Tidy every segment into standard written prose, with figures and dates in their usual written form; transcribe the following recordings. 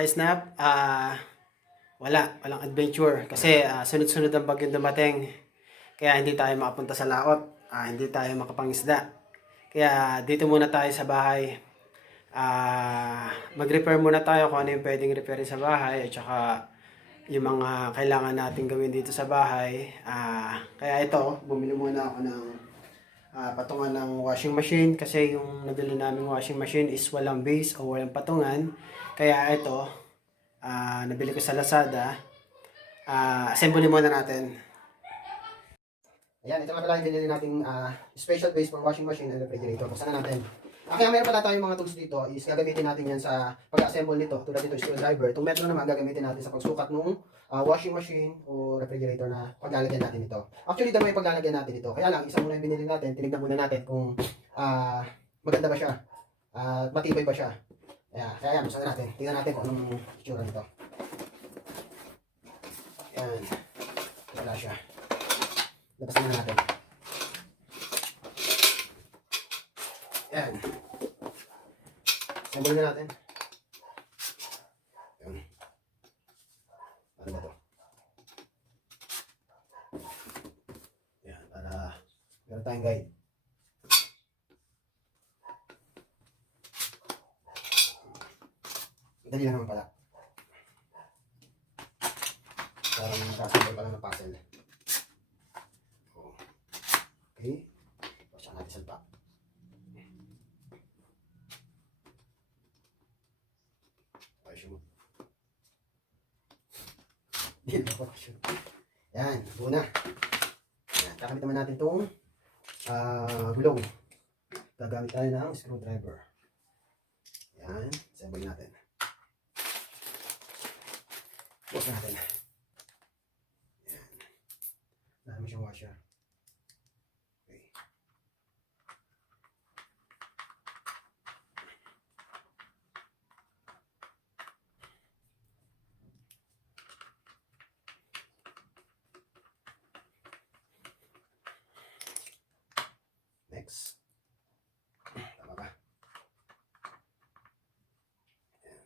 ka-snap, walang adventure kasi sunod-sunod ang bagyong dumating. Kaya hindi tayo makapunta sa laot, hindi tayo makapangisda. Kaya dito muna tayo sa bahay. Mag-repair muna tayo kung ano yung pwedeng repairin sa bahay at saka yung mga kailangan natin gawin dito sa bahay. Kaya ito, bumili muna ako ng patungan ng washing machine kasi yung nabili naming washing machine is walang base o walang patungan. Kaya ito, nabili ko sa Lazada. Assembly muna natin. Ayan, ito nga pala yung binili nating special base for washing machine and refrigerator. Buksan na natin. Kaya meron pala tayong mga tools dito is gagamitin natin yan sa pag-assemble nito. Tulad dito screwdriver. Itong metro naman gagamitin natin sa pagsukat ng washing machine o refrigerator na paglalagyan natin ito. Actually, dami yung paglalagyan natin ito. Kaya lang, isa muna yung binili natin. Tinignan muna natin kung maganda ba siya. Matibay ba siya. Kaya yan, buksan na natin. Tingnan natin kung anong itsura nito. Ayan. Wala siya. Labasan na natin. Ayan. Assemble na natin. Ayan. Ano ba ito? Ayan. Para meron tayong guide. Dali lang naman pala. Parang nakasample pala ng puzzle. Okay. Basta natin salpa. Ayos mo. Yan. Buo na. Yan. Kakamit naman natin itong gulong. Gagamit tayo ng screwdriver. Yan. Sabay natin. Bukas natin. Yan. Dami siyang washer. Next. Tama ba? Ayan.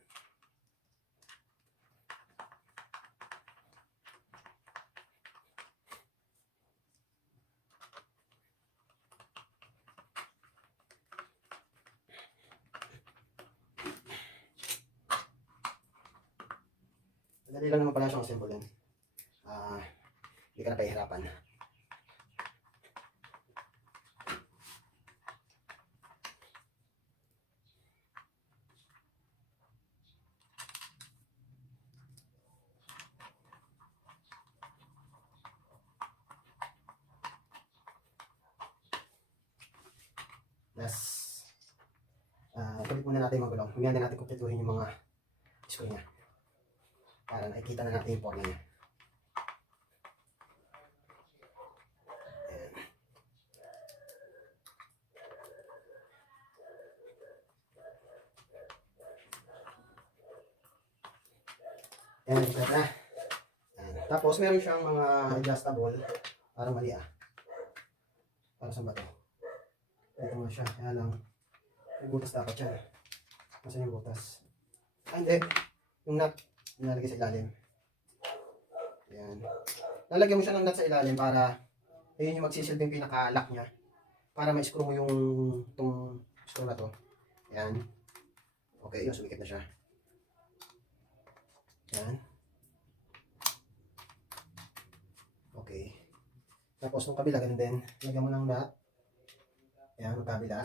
Madali lang naman pala siyang assemble din. Hindi ka na pahihirapan. Tuloy muna natin yung magulong. Humihan na natin kumpletuhin yung mga screw niya. Para nakikita na natin yung forma niya. Ayan, iklat na. Ayan. Tapos meron siyang mga adjustable. Parang mali para sa bato. Ito nga siya. Kaya lang. May butas dapat yan. Nasaan yung butas? Hindi. Yung nut. Nalagay sa ilalim. Ayan. Lalagyan mo siya ng nut sa ilalim para ayun yung magsisilbing pinaka-lock niya. Para ma-screw mo yung itong screw na to. Ayan. Okay, yun. Sumikip na siya. Ayan. Okay. Tapos nung kabila, ganun din. Lagyan mo ng nut. Ayan, yung kabila.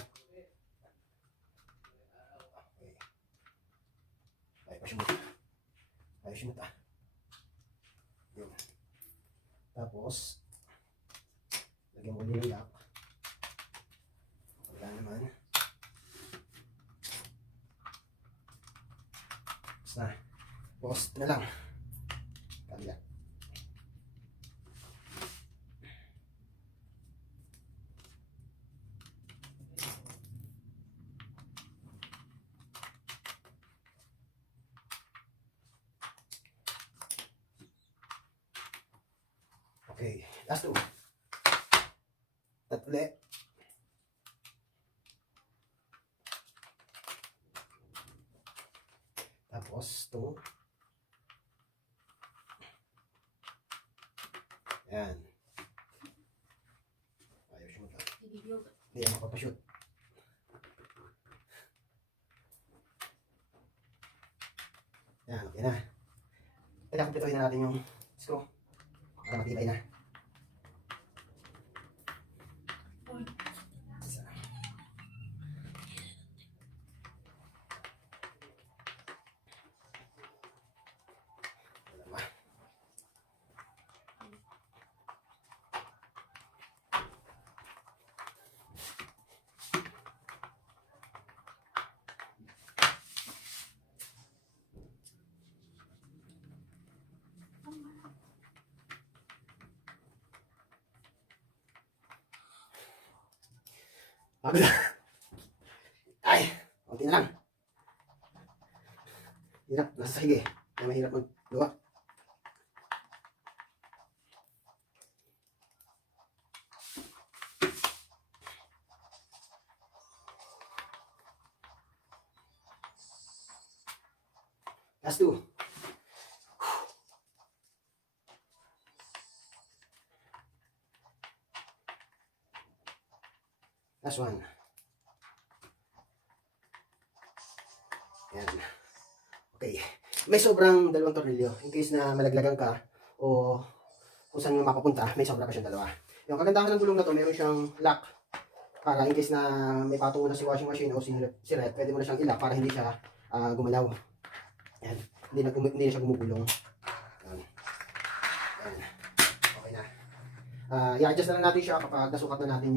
Ayos mo ta. Yun. Tapos lagyan mo ulit yung lock. Wala naman. Basta post na lang. Kabila. Okay, last two. Tatlo. Tapos, ito. Yan. Ayaw shoot ah. Hindi ako papashoot. Yan, okay na. Kaya kumpletuhin na natin yung screw. Para matibay na. Pagod na. Ay, konti na lang. Hirap, nasa sahig eh. Kaya mahirap maggawa. Last two. Last one. Yan. Okay. May sobrang dalawang tornilyo. In case na malaglagan ka o kung saan mo makapunta, may sobra pa siyang dalawa. Yung kagandahan ng gulong na to, meron siyang lock. Para in case na may patong na si washing machine o si red, pwede mo na siyang i-lock para hindi siya gumalaw. Yan. Hindi na siya gumugulong. Yan. Yan. Okay na. I-adjust na lang natin siya kapag nasukat na natin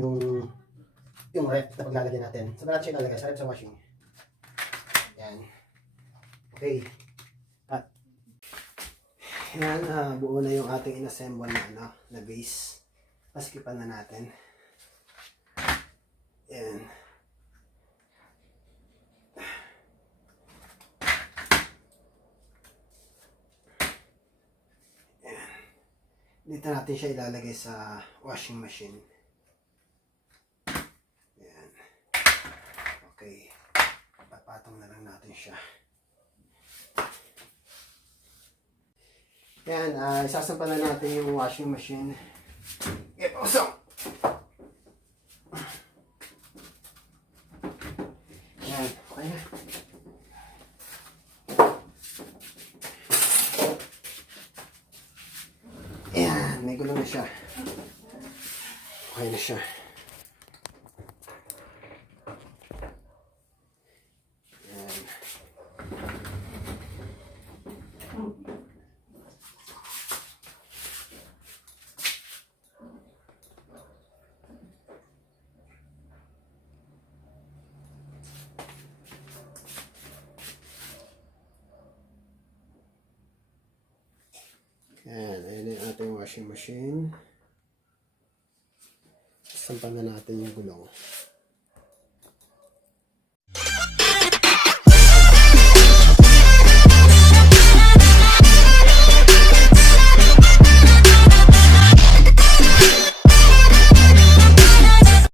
yung ref na paglalagyan natin. Saan ba natin siya ilalagay? Sa ref sa washing. Yan. Okay. Cut. Yan. Buo na yung ating inassemble na base. Paskipan na natin. Yan. Yan. Dito natin siya ilalagay sa washing machine. Okay, papatong na lang natin siya. Yan, isasampa na natin yung washing machine. Get awesome! Yan, okay na. Yan, may gulong na siya. Okay na siya. Ayan yung ating washing machine. Sampan na natin yung gulong.